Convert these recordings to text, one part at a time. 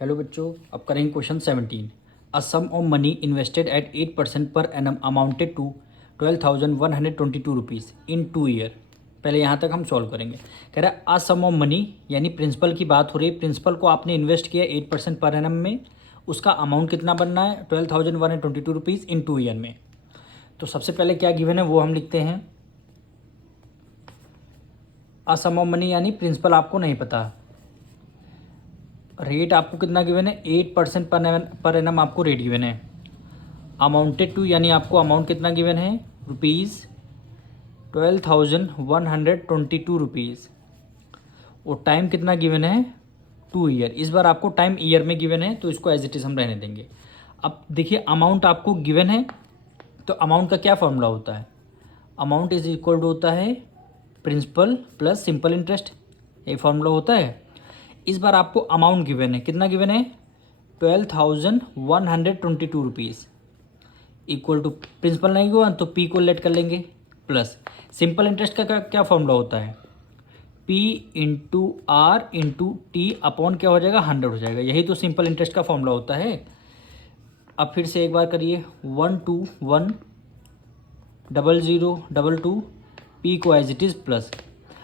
Hello बच्चों, अब करेंगे question 17। A sum of money invested at 8% per annum amounted to 12,122 rupees in 2 year. पहले यहाँ तक हम सॉल्व करेंगे। कह रहा है अ सम ऑफ मनी, यानी प्रिंसिपल की बात हो रही है। प्रिंसिपल को आपने इन्वेस्ट किया 8% पर एनम में, उसका अमाउंट कितना बनना है 12,122 रुपीज़ इन 2 ईयर में। तो सबसे पहले क्या गिवन है वो हम लिखते हैं। अ सम ऑफ मनी यानी प्रिंसिपल आपको नहीं पता, रेट आपको कितना गिवन है 8% पर एनम आपको रेट गिवन है। अमाउंटेड टू यानी आपको अमाउंट कितना गिवन है रुपीज़ 12,122 रुपीज़, और टाइम कितना गिवन है 2 ईयर। इस बार आपको टाइम ईयर में गिवन है तो इसको एज इट इज़ हम रहने देंगे। अब देखिए अमाउंट आपको गिवन है तो अमाउंट का क्या फॉर्मूला होता है। अमाउंट इज इक्वल टू होता है प्रिंसिपल प्लस सिंपल इंटरेस्ट, ये फॉर्मूला होता है। इस बार आपको अमाउंट गिवन है, कितना गिवन है 12,122 रुपीज़ इक्वल टू प्रिंसिपल नहीं हुआ तो पी को लेट कर लेंगे प्लस सिंपल इंटरेस्ट का क्या फॉर्मूला होता है p into r into t upon क्या हो जाएगा 100 हो जाएगा। यही तो सिंपल इंटरेस्ट का फॉर्मूला होता है। अब फिर से एक बार करिए 1210022 पी को एज इट इज़ प्लस।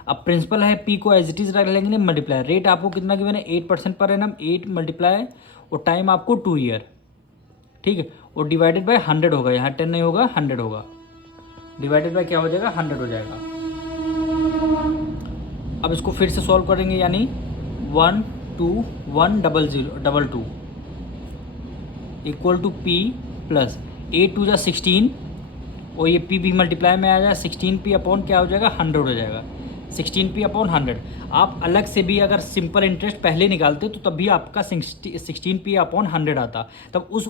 अब प्रिंसिपल है पी को एज इट इज़ रख लेंगे मल्टीप्लाई। रेट आपको कितना गिवन है 8% पर एनम, 8 मल्टीप्लाई और टाइम आपको 2 ईयर, ठीक है, और डिवाइडेड बाय 100 होगा। यहाँ 10 नहीं होगा 100 होगा, डिवाइडेड बाय क्या हो जाएगा 100 हो जाएगा। अब इसको फिर से सॉल्व करेंगे, यानी 1210022 इक्वल टू पी प्लस 8 2 जा 16 और ये पी भी मल्टीप्लाई में आ जाएगा 16p अपॉन क्या हो जाएगा 100 हो जाएगा। 16p upon 100। आप अलग से भी अगर सिंपल इंटरेस्ट पहले निकालते तो तब भी आपका 16p अपॉन 100 आता, तब उस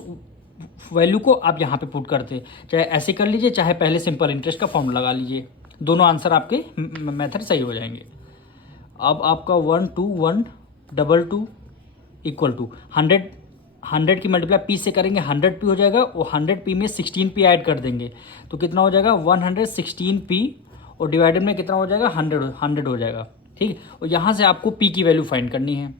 वैल्यू को आप यहाँ पे पुट करते, चाहे ऐसे कर लीजिए चाहे पहले सिंपल इंटरेस्ट का फॉर्मूला लगा लीजिए, दोनों आंसर आपके मेथड सही हो जाएंगे। अब आपका 12122 इक्वल टू 100 की मल्टीप्लाई पी से करेंगे 100p हो जाएगा, और 100p में 16p ऐड कर देंगे तो कितना हो जाएगा 116p, और डिवाइडेड में कितना हो जाएगा 100 हो जाएगा, ठीक। और यहाँ से आपको p की वैल्यू फाइंड करनी है,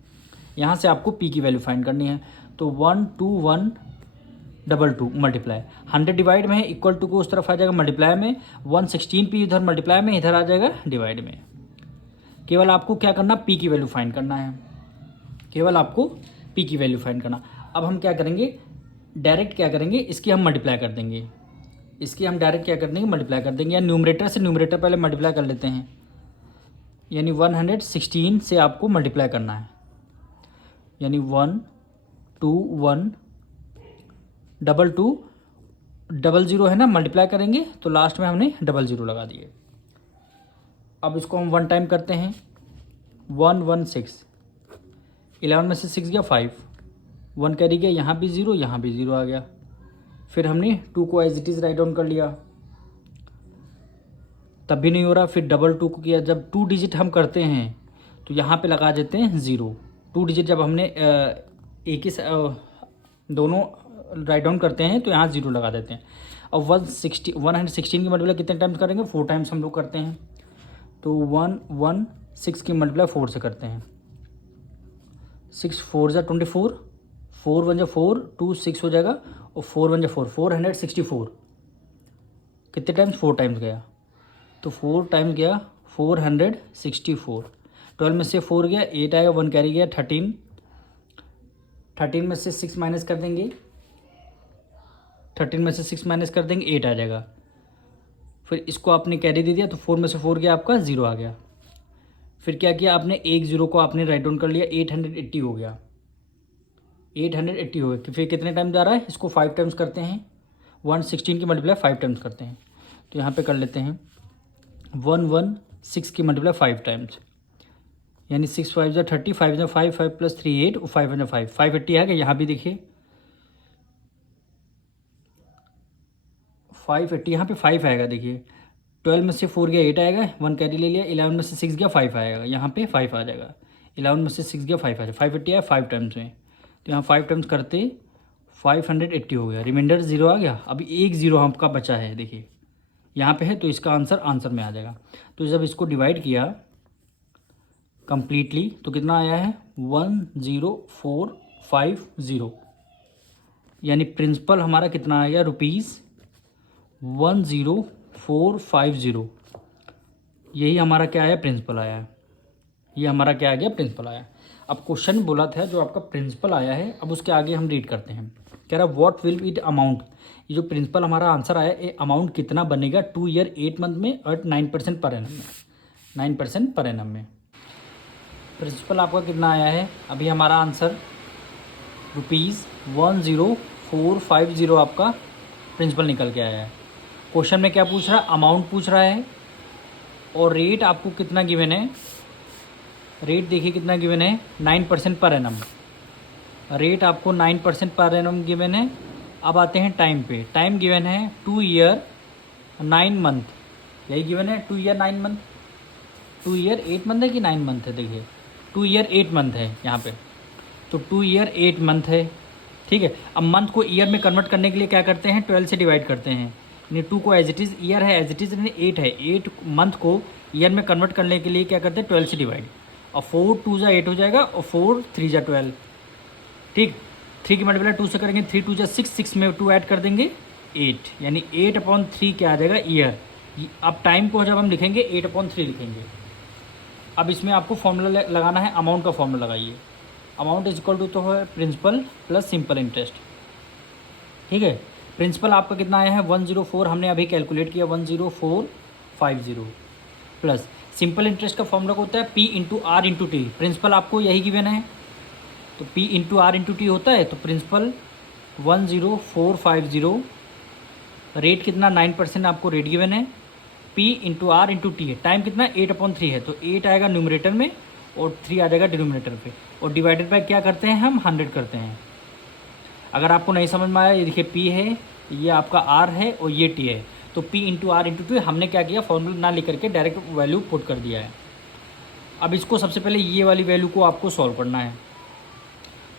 यहाँ से आपको p की वैल्यू फाइंड करनी है। तो 12122 मल्टीप्लाई 100 डिवाइड में है, इक्वल टू को उस तरफ आ जाएगा मल्टीप्लाई में, 116p इधर मल्टीप्लाई में, इधर आ जाएगा डिवाइड में। केवल आपको क्या करना p की वैल्यू फाइंड करना है, केवल आपको p की वैल्यू फाइंड करना। अब हम क्या करेंगे डायरेक्ट क्या करेंगे, इसकी हम मल्टीप्लाई कर देंगे, इसकी हम डायरेक्ट क्या कर देंगे मल्टीप्लाई कर देंगे, या न्यूमरेटर से न्यूमरेटर पहले मल्टीप्लाई कर लेते हैं। यानी 116 से आपको मल्टीप्लाई करना है, यानी 12122 है ना, मल्टीप्लाई करेंगे तो लास्ट में हमने 00 लगा दिए। अब इसको हम 1 टाइम करते हैं 116, 11 में से 6 गया 5, 1 कैरी गया, यहाँ भी 0 यहाँ भी 0 आ गया। फिर हमने 2 को as it is write down कर लिया, तब भी नहीं हो रहा। फिर 22 को किया, जब 2 डिजिट हम करते हैं तो यहाँ पे लगा देते हैं 0। 2 डिजिट जब हमने एक ही दोनों राइट डाउन करते हैं तो यहाँ 0 लगा देते हैं। अब 116 की मल्टीप्लाई कितने टाइम्स करेंगे 4 टाइम्स हम लोग करते हैं, तो 116 की मल्टीप्लाई 4 से करते हैं। 6 4 जा 24, 4 1 जा 4, 2 6 हो जाएगा, और 4 1 जा 4, 464 कितने टाइम्स 4 टाइम्स गया, तो 4 टाइम्स गया 464। 12 में से 4 गया 8 आएगा, 1 कैरी गया 13, 13 में से 6 माइनस कर देंगे, 13 में से 6 माइनस कर देंगे 8 आ जाएगा। फिर इसको आपने कैरी दे दिया तो 4 में से 4 गया आपका 0 आ गया। फिर क्या किया आपने, एक 0 को आपने राइट डाउन कर लिया, 880 हो गया, 880 हो गया। फिर कितने टाइम जा रहा है, इसको 5 टाइम्स करते हैं, 116 की मल्टीप्लाई 5 टाइम्स करते हैं। तो यहाँ पे कर लेते हैं 116 की मल्टीप्लाई 5 टाइम्स, यानी 6 5 जा 30, 5 जा 5, 5 प्लस 3 8 और 5 जा 5, 580 है क्या। यहाँ भी देखिए 580, यहाँ पे 5 आएगा देखिए। 12 में से 4 गया 8 आएगा, 1 कैरी ले लिया, 11 में से 6 गया 5 आएगा, यहाँ पे 5 आ जाएगा। 11 में से 6 गया 5 आ जाएगा, 580 आया 5 टाइम्स में, तो यहाँ 5 टाइम्स करते 580 हो गया, रिमाइंडर 0 आ गया। अभी एक 0 आपका बचा है देखिए यहाँ पे है, तो इसका आंसर में आ जाएगा। तो जब इसको डिवाइड किया कंप्लीटली तो कितना आया है 1044 450, यानी प्रिंसिपल हमारा कितना आ गया ₹10450। यही हमारा क्या आया, प्रिंसिपल आया है। ये हमारा क्या आ गया, प्रिंसिपल आया। अब क्वेश्चन बोला था जो आपका प्रिंसिपल आया है, अब उसके आगे हम रीड करते हैं। कह रहा व्हाट विल इट अमाउंट, ये जो प्रिंसिपल हमारा आंसर आया ये अमाउंट कितना बनेगा 2 ईयर 8 मंथ में और 9% पर एनम में, 9% पर एनम में। प्रिंसिपल आपका कितना आया है, अभी हमारा आंसर ₹10450 आपका प्रिंसिपल निकल के आया है। क्वेश्चन में क्या पूछ रहा है, अमाउंट पूछ रहा है, और रेट आपको कितना गिवन है, रेट देखिए कितना गिवन है 9% पर एनम। रेट आपको 9% पर एनम गिवन है। अब आते हैं टाइम पे, टाइम गिवन है 2 ईयर 9 मंथ, यही गिवन है 2 ईयर 9 मंथ। 2 ईयर 8 मंथ है कि 9 मंथ है, देखिए 2 ईयर 8 मंथ है यहाँ पे, तो 2 ईयर 8 मंथ है, ठीक है। अब मंथ को ईयर में कन्वर्ट करने के लिए क्या करते हैं, 12 से डिवाइड करते हैं, यानी 2 को एज इट इज़ ईयर है, एज इट इज़ 8 है, 8 मंथ को ईयर में कन्वर्ट करने के लिए क्या करते हैं 12 से डिवाइड, और 4 2 जा 8 हो जाएगा, और 4 3 जा 12, ठीक। 3 की मल्टीप्लाई 2 से करेंगे, 3 2 जा 6, 6 में 2 ऐड कर देंगे 8, यानी 8/3 क्या आ जाएगा, ईयर। अब टाइम को जब हम लिखेंगे 8/3 लिखेंगे। अब इसमें आपको फॉर्मूला लगाना है, अमाउंट का फॉर्मूला लगाइए। अमाउंट इज इक्वल टू तो है प्रिंसिपल प्लस सिंपल इंटरेस्ट, ठीक है। प्रिंसिपल आपका कितना आया है 104, हमने अभी कैलकुलेट किया 10450, प्लस सिंपल इंटरेस्ट का फॉर्मूला होता है P into r into t. Principal आपको यही गिवन है, तो P into r into t होता है, तो प्रिंसिपल 10450, रेट कितना 9% आपको रेट गिवन है, P into r into t है, टाइम कितना 8/3 है, तो 8 आएगा न्यूमरेटर में और 3 आ जाएगा डिनोमिनेटर पे, और डिवाइडेड बाय क्या करते हैं हम 100 करते हैं। अगर आपको नहीं समझ में आया, ये देखिए P है, ये आपका R है और ये T है, तो P into r into t हमने क्या किया, फॉर्मूला ना लिख करके डायरेक्ट वैल्यू पुट कर दिया है। अब इसको सबसे पहले ये वाली वैल्यू को आपको सॉल्व करना है,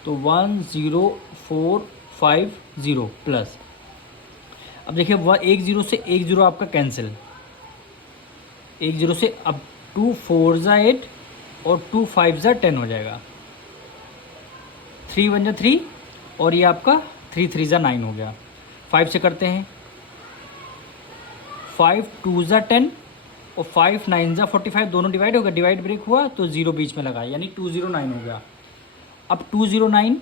तो 10450 प्लस, अब देखिए वह 1 0 से 1 0 आपका कैंसिल, 1 0 से, अब 2 4 जा 8 और 2 5 जा 10 हो जाएगा, 3 1 जा 3 और ये आपका 3 3 जा 9 हो गया। 5 से करते हैं, 5 2 जा 10 और 5 9 जा 45, दोनों डिवाइड हो गया, डिवाइड ब्रेक हुआ तो 0 बीच में लगा, यानी 209 हो गया। अब 209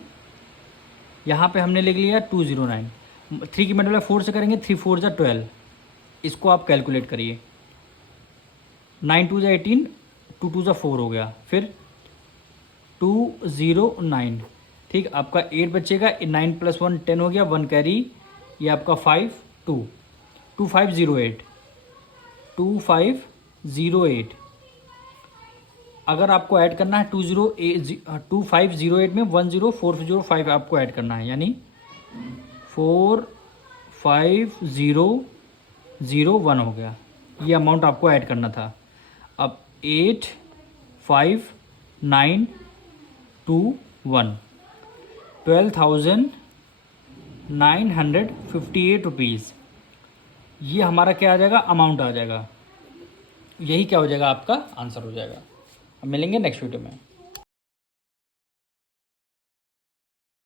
यहाँ पे हमने लिख लिया 209, 3 की मल्टीप्लाई 4 से करेंगे, 3 4 जा 12, इसको आप कैलकुलेट करिए, 9 2 जा 18, 2 2 जा 4 हो गया, फिर 209, ठीक। आपका 8 बचेगा, 9 + 1 10 हो गया, 1 कैरी, ये आपका 5 2 2508, 2508। अगर आपको ऐड करना है 2508 में 10405 आपको ऐड करना है, यानी 45001 हो गया, ये अमाउंट आपको ऐड करना था। अब 85921, 12,958 रुपीज़, ये हमारा क्या आ जाएगा, अमाउंट आ जाएगा। यही क्या हो जाएगा, आपका आंसर हो जाएगा। अब मिलेंगे नेक्स्ट वीडियो में।